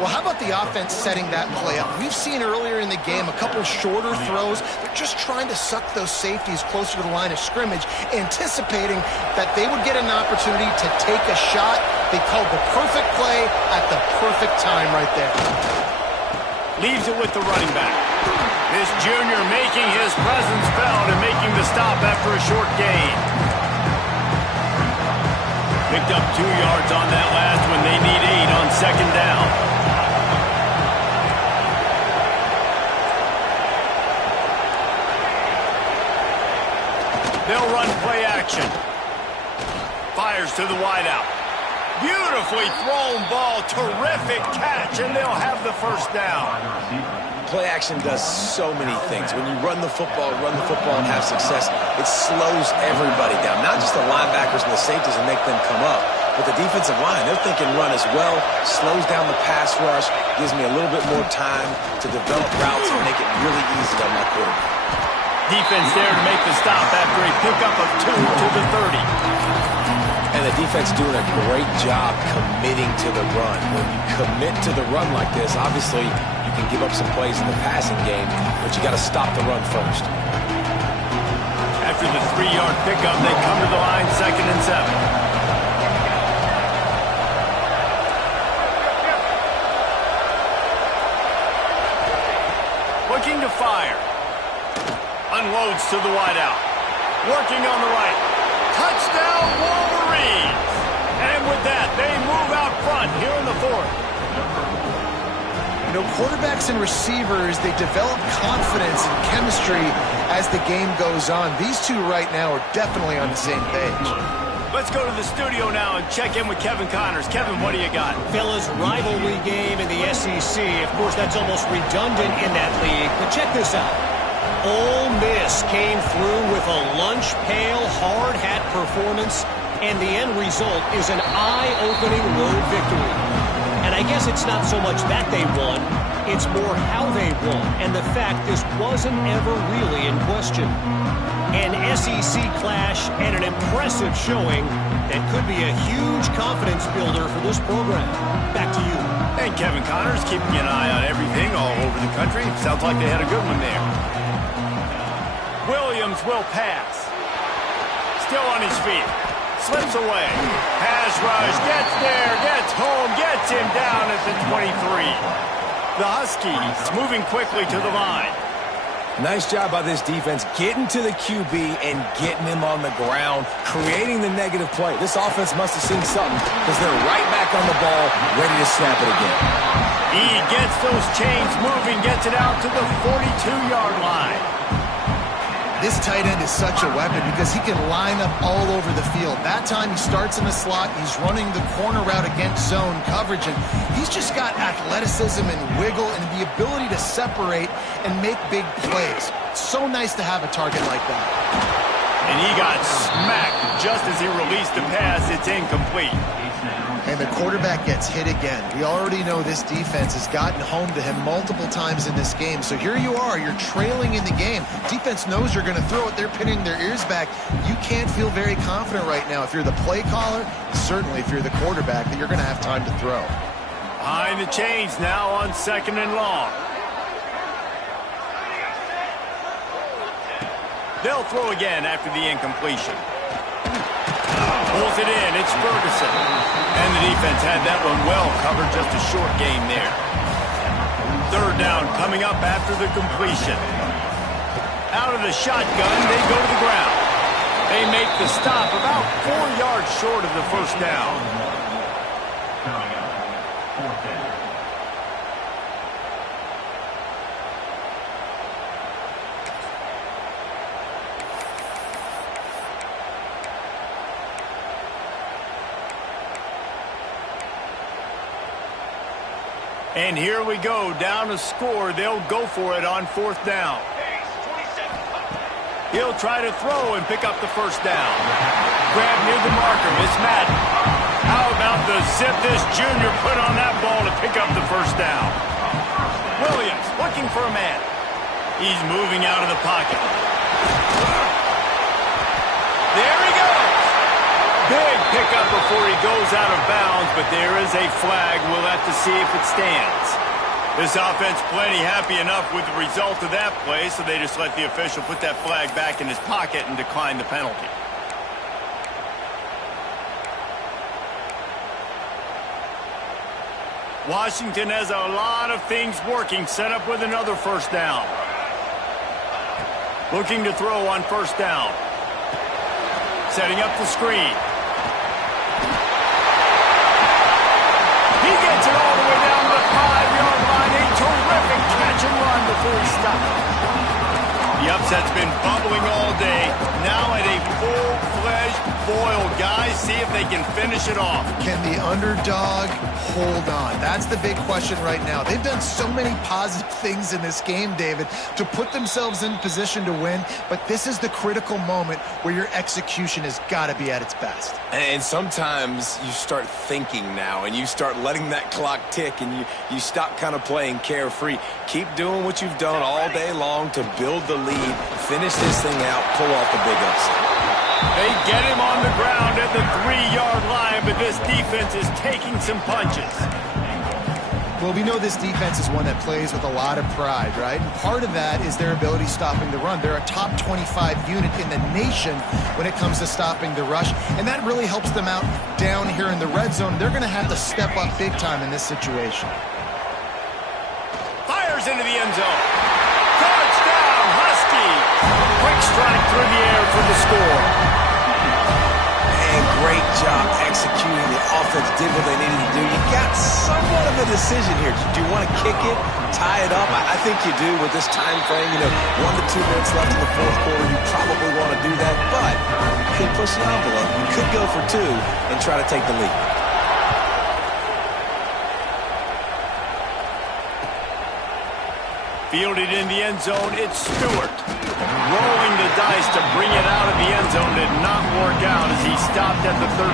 Well, how about the offense setting that play up? We've seen earlier in the game a couple shorter throws. They're just trying to suck those safeties closer to the line of scrimmage, anticipating that they would get an opportunity to take a shot. They called the perfect play at the perfect time right there. Leaves it with the running back. This junior making his presence felt and making the stop after a short gain. Picked up 2 yards on that last one. They need 8 on second down. They'll run play action. Fires to the wideout. Beautifully thrown ball. Terrific catch, and they'll have the first down. Play action does so many things. When you run the football and have success, it slows everybody down. Not just the linebackers and the safeties and make them come up, but the defensive line, they're thinking run as well, slows down the pass rush, gives me a little bit more time to develop routes and make it really easy on my quarterback. Defense there to make the stop after a pickup of 2 to the 30. And the defense doing a great job committing to the run. When you commit to the run like this, obviously you can give up some plays in the passing game, but you got to stop the run first. After the 3-yard pickup, they come to the line, 2nd and 7. Looking to fire. Unloads to the wideout. Working on the right. Touchdown, Wolverines! And with that, they move out front here in the 4th. You know, quarterbacks and receivers, they develop confidence and chemistry as the game goes on. These two right now are definitely on the same page. Let's go to the studio now and check in with Kevin Connors. Kevin, what do you got? Fellas, rivalry game in the SEC. Of course, that's almost redundant in that league. But check this out. Ole Miss came through with a lunch pail, hard hat performance, and the end result is an eye-opening road victory. And I guess it's not so much that they won, it's more how they won, and the fact this wasn't ever really in question. An SEC clash and an impressive showing that could be a huge confidence builder for this program. Back to you. And Kevin Connors keeping an eye on everything all over the country. Sounds like they had a good one there. Williams will pass. Still on his feet. Slips away. Pass rush. Gets there. Gets home. Gets him down at the 23. The Huskies moving quickly to the line. Nice job by this defense getting to the QB and getting him on the ground, creating the negative play. This offense must have seen something because they're right back on the ball, ready to snap it again. He gets those chains moving, gets it out to the 42-yard line. This tight end is such a weapon because he can line up all over the field. That time he starts in the slot, he's running the corner route against zone coverage, and he's just got athleticism and wiggle and the ability to separate and make big plays. It's so nice to have a target like that. And he got smacked just as he released the pass. It's incomplete. And the quarterback gets hit again. We already know this defense has gotten home to him multiple times in this game. So here you are, you're trailing in the game. Defense knows you're going to throw it. They're pinning their ears back. You can't feel very confident right now if you're the play caller, certainly if you're the quarterback, that you're going to have time to throw. Behind the chains now on 2nd and long. They'll throw again after the incompletion. Pulls it in. It's Ferguson. And the defense had that one well covered. Just a short game there. Third down coming up after the completion. Out of the shotgun, they go to the ground. They make the stop about 4 yards short of the first down. Coming up, 4th down. And here we go, down a score. They'll go for it on 4th down. He'll try to throw and pick up the first down. Grab near the marker, it's Madden. How about the zip this junior put on that ball to pick up the first down? Williams looking for a man. He's moving out of the pocket. There he goes. Big pickup before he goes out of bounds, but there is a flag. We'll have to see if it stands. This offense plenty happy enough with the result of that play, so they just let the official put that flag back in his pocket and decline the penalty. Washington has a lot of things working, set up with another first down. Looking to throw on first down. Setting up the screen. He gets it all the way down to the 5-yard line. A terrific catch and run before he stopped. The upset's been bubbling all day. Now at a full-fledged boil. Guys, see if they can finish it off. Can the underdog hold on? That's the big question right now. They've done so many positive things in this game, David, to put themselves in position to win, but this is the critical moment where your execution has got to be at its best. And sometimes you start thinking now, and you start letting that clock tick, and you stop kind of playing carefree. Keep doing what you've done all day long to build the lead, finish this thing out, pull off the big upset. They get him on the ground at the 3-yard line, but this defense is taking some punches. Well, we know this defense is one that plays with a lot of pride, right? And part of that is their ability stopping the run. They're a top 25 unit in the nation when it comes to stopping the rush, and that really helps them out down here in the red zone. They're going to have to step up big time in this situation. Fires into the end zone. Touchdown, Huskies. Quick strike through the air for the score. And great job executing. The offense did what they needed to do. You got somewhat of a decision here. Do you want to kick it, tie it up? I think you do with this time frame. 1 to 2 minutes left in the fourth quarter. You probably want to do that, but you could push the envelope. You could go for 2 and try to take the lead. Fielded in the end zone, it's Stewart. Rolling the dice to bring it out of the end zone did not work out as he stopped at the 13.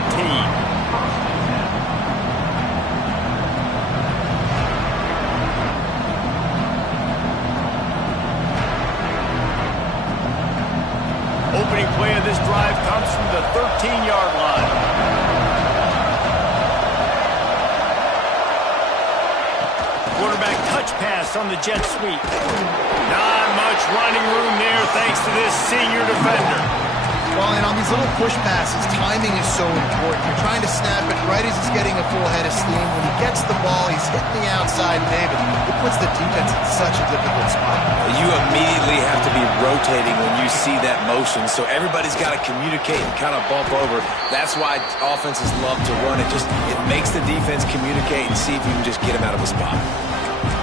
Opening play of this drive comes from the 13-yard line. Quarterback touch pass on the jet sweep. Not much running room there thanks to this senior defender. Well, and on these little push passes, timing is so important. You're trying to snap it right as he's getting a full head of steam. When he gets the ball, he's hitting the outside, David. It puts the defense in such a difficult spot. You immediately have to be rotating when you see that motion, so everybody's got to communicate and kind of bump over. That's why offenses love to run it. It makes the defense communicate and see if you can just get him out of a spot.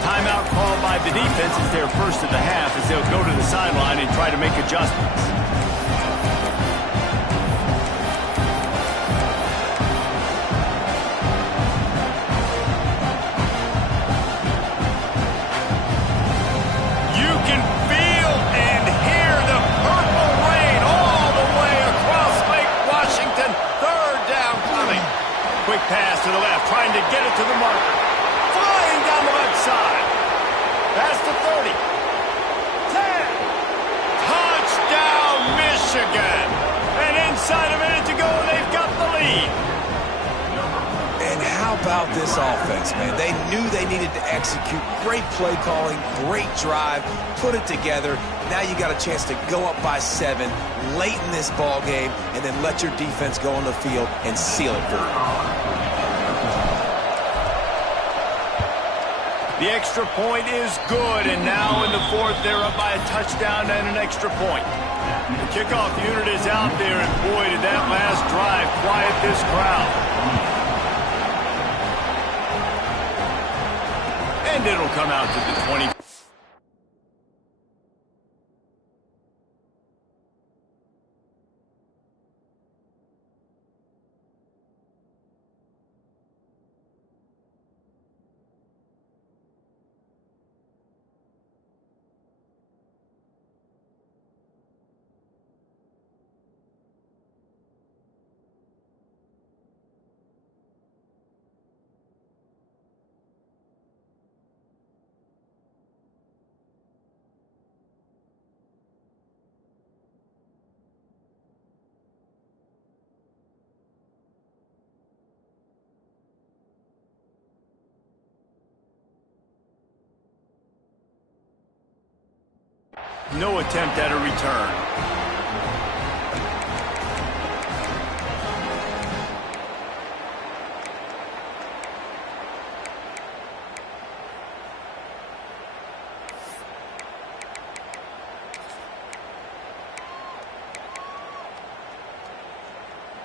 Timeout called by the defense is their first of the half as they'll go to the sideline and try to make adjustments. You can feel and hear the purple rain all the way across Lake Washington. Third down coming. Quick pass to the left, trying to get it to the marker. Flying down the left side. Pass to 30. 10. Touchdown, about this offense, man. They knew they needed to execute. Great play calling, great drive, put it together. Now you got a chance to go up by 7 late in this ball game and then let your defense go on the field and seal it for you. The extra point is good, and now in the fourth, they're up by a touchdown and an extra point. The kickoff unit is out there, and boy, did that last drive quiet this crowd. And it'll come out to the 20. No attempt at a return.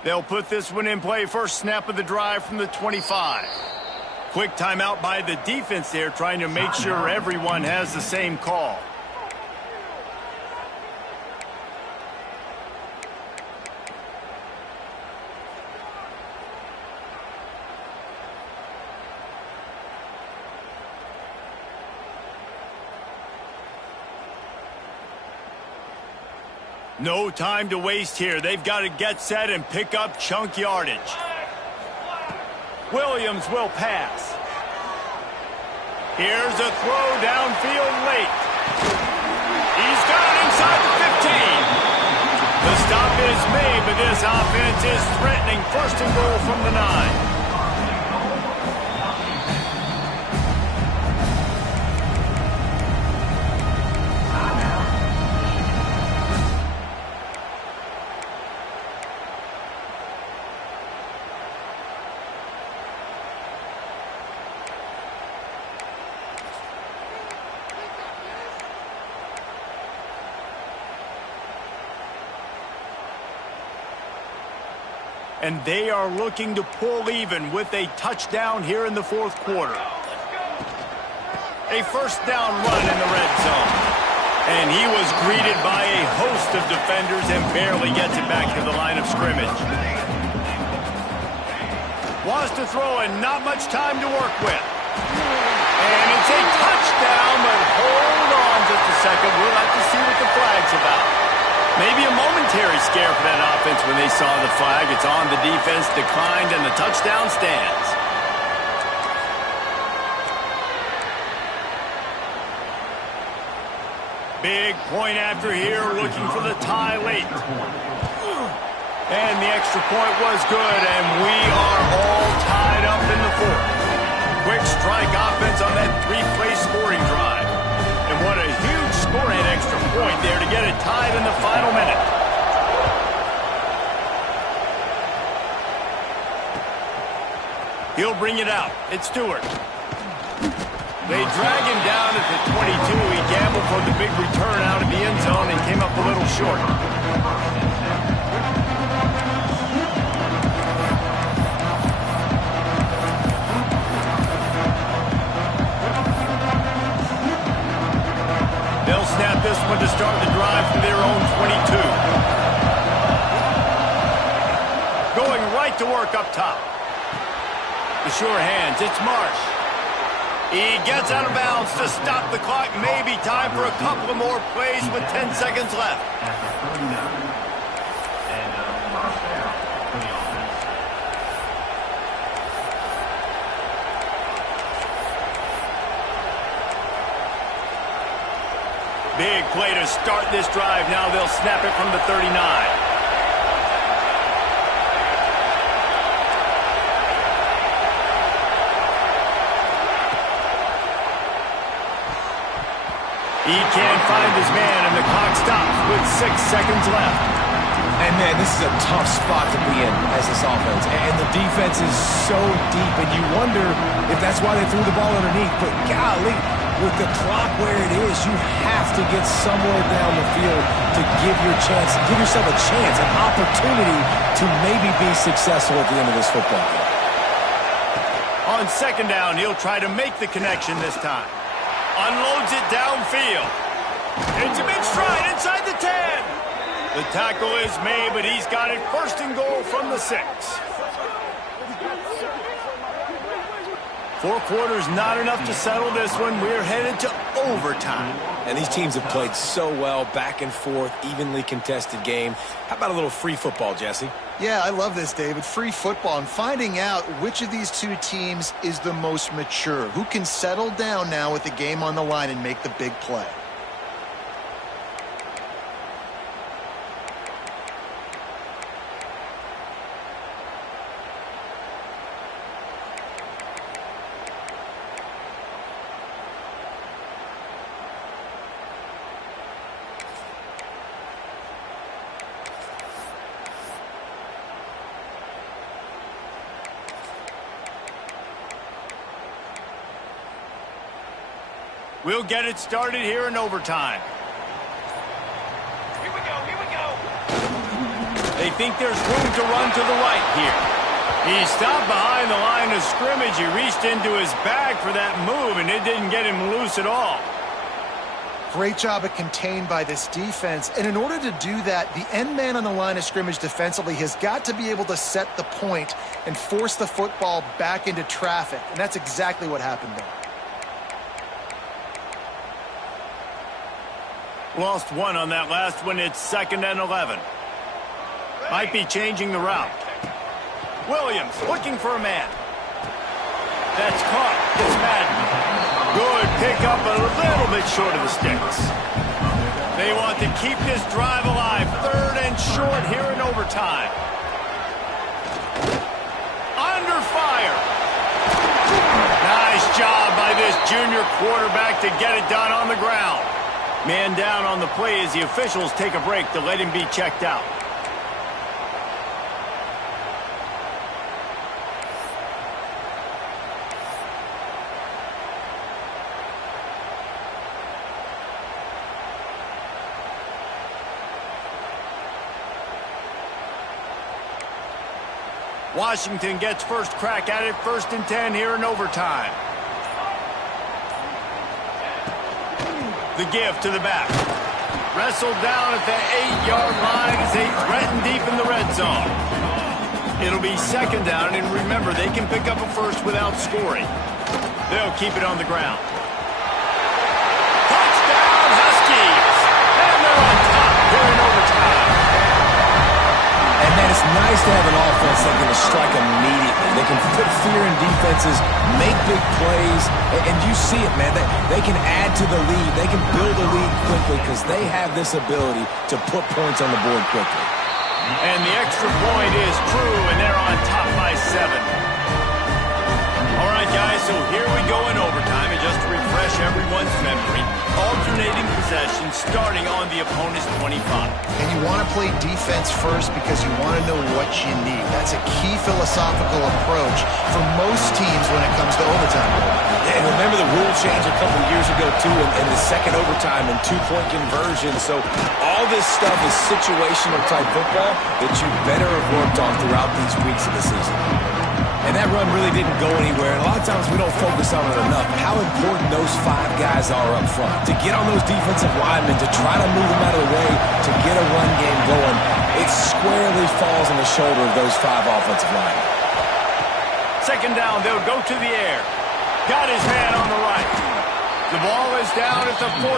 They'll put this one in play. First snap of the drive from the 25. Quick timeout by the defense there, trying to make sure everyone has the same call. No time to waste here. They've got to get set and pick up chunk yardage. Williams will pass. Here's a throw downfield late. He's got it inside the 15. The stop is made, but this offense is threatening. First and goal from the 9. And they are looking to pull even with a touchdown here in the fourth quarter. A first down run in the red zone. And he was greeted by a host of defenders and barely gets it back to the line of scrimmage. Wants to throw and not much time to work with. And it's a touchdown, but hold on just a second. We'll have to see what the flag's about. Maybe a momentary scare for that offense when they saw the flag. It's on, the defense declined, and the touchdown stands. Big point after here, looking for the tie late. And the extra point was good, and we are all tied up in the fourth. Quick strike offense on that three-play scoring drive. And what a huge score and extra point there to get it tied in the final minute. He'll bring it out. It's Stewart. They drag him down at the 22. He gambled for the big return out of the end zone and came up a little short. They'll snap this one to start the drive from their own 22. Going right to work up top. The sure hands, it's Marsh. He gets out of bounds to stop the clock. Maybe time for a couple of more plays with 10 seconds left. Big play to start this drive. Now they'll snap it from the 39. He can't find his man, and the clock stops with 6 seconds left. And, man, this is a tough spot to be in as this offense. And the defense is so deep, and you wonder if that's why they threw the ball underneath. But, golly, with the clock where it is, you have to get somewhere down the field to give yourself a chance, an opportunity to maybe be successful at the end of this football game. On second down, he'll try to make the connection this time. Unloads it downfield. Into mid-stride inside the 10. The tackle is made, but he's got it first and goal from the 6. 4 quarters not enough to settle this one. We're headed to overtime. And these teams have played so well, back and forth, evenly contested game. How about a little free football, Jesse? Yeah, I love this, David. Free football and finding out which of these two teams is the most mature. Who can settle down now with the game on the line and make the big play. We'll get it started here in overtime. Here we go. They think there's room to run to the right here. He stopped behind the line of scrimmage. He reached into his bag for that move, and it didn't get him loose at all. Great job of contained by this defense. And in order to do that, the end man on the line of scrimmage defensively has got to be able to set the point and force the football back into traffic. And that's exactly what happened there. Lost one on that last one. It's 2nd and 11. Might be changing the route. Williams looking for a man. That's caught. It's Madden. Good pickup, a little bit short of the sticks. They want to keep this drive alive. 3rd and short here in overtime. Under fire. Nice job by this junior quarterback to get it done on the ground. Man down on the play as the officials take a break to let him be checked out. Washington gets first crack at it, 1st and 10 here in overtime. The give to the back. Wrestled down at the 8-yard line as they threaten deep in the red zone. It'll be 2nd down, and remember, they can pick up a first without scoring. They'll keep it on the ground. Touchdown, Huskies! And they're on top here in overtime. And man, it's nice to have an offense that can strike immediately. They can put fear in defenses, make big plays, and you see it, man. They can add to the lead. They can build a lead quickly because they have this ability to put points on the board quickly. And the extra point is true, and they're on top by 7. All right, guys, so here we go in overtime, and just to refresh everyone's memory, alternating possession starting on the opponent's 25. And you want to play defense first because you want to know what you need. That's a key philosophical approach for most teams when it comes to overtime. And remember the rule change a couple years ago, too, in the second overtime and 2-point conversion. So all this stuff is situational type football that you better have worked on throughout these weeks of the season. And that run really didn't go anywhere. And a lot of times we don't focus on it enough. How important those 5 guys are up front. To get on those defensive linemen, to try to move them out of the way, to get a run game going, it squarely falls on the shoulder of those 5 offensive linemen. 2nd down, they'll go to the air. Got his man on the right. The ball is down at the 14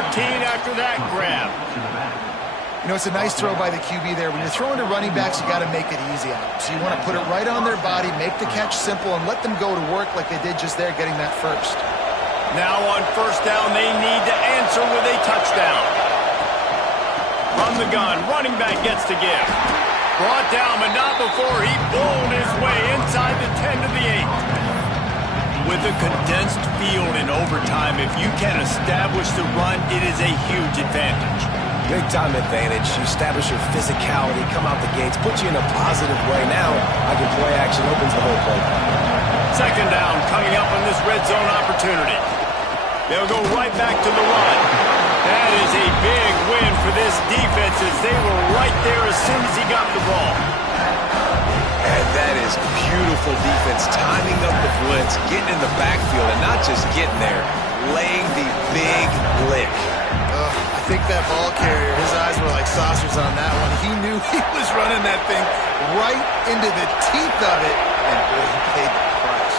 after that grab. You know, it's a nice throw by the QB there. When you're throwing to running backs, you got to make it easy on them. So you want to put it right on their body, make the catch simple, and let them go to work like they did just there, getting that first. Now on 1st down, they need to answer with a touchdown. From the gun, running back gets to give. Brought down, but not before he bowled his way inside the 10 to the 8. With a condensed field in overtime, if you can establish the run, it is a huge advantage. Big-time advantage. You establish your physicality, come out the gates, put you in a positive way. Now, I can play action, opens the whole play. Second down coming up on this red zone opportunity. They'll go right back to the run. That is a big win for this defense as they were right there as soon as he got the ball. And that is beautiful defense, timing up the blitz, getting in the backfield, and not just getting there, laying the big lick. I think that ball carrier, his eyes were like saucers on that one. He knew he was running that thing right into the teeth of it, and boy, he paid the price.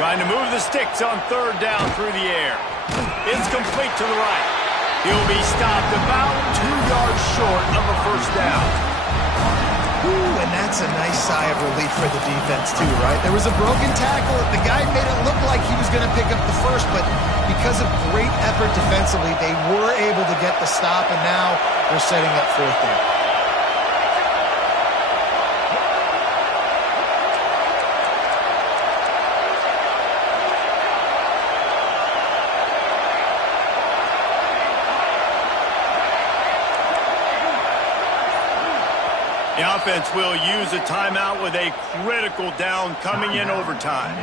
Trying to move the sticks on third down through the air. It's complete to the right. He'll be stopped about 2 yards short of a first down. Ooh, and that's a nice sigh of relief for the defense too, right? There was a broken tackle. The guy made it look like he was going to pick up the first, but because of great effort defensively, they were able to get the stop, and now they're setting up fourth down. The offense will use a timeout with a critical down coming in overtime.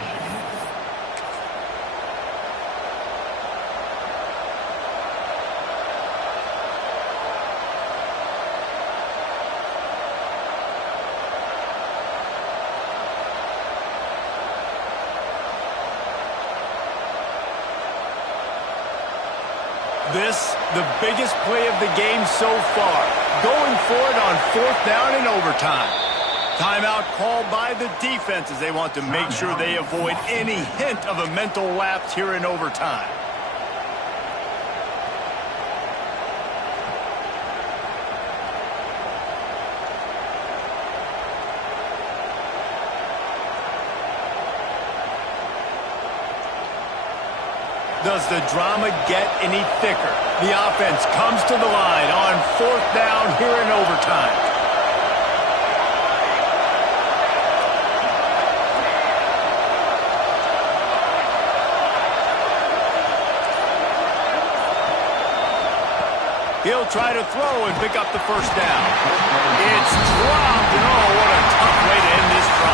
This, the biggest play of the game so far. Going for it on fourth down in overtime. Timeout called by the defense as they want to make sure they avoid any hint of a mental lapse here in overtime. Does the drama get any thicker? The offense comes to the line on fourth down here in overtime. He'll try to throw and pick up the first down. It's dropped, and oh, what a tough way to end this drive.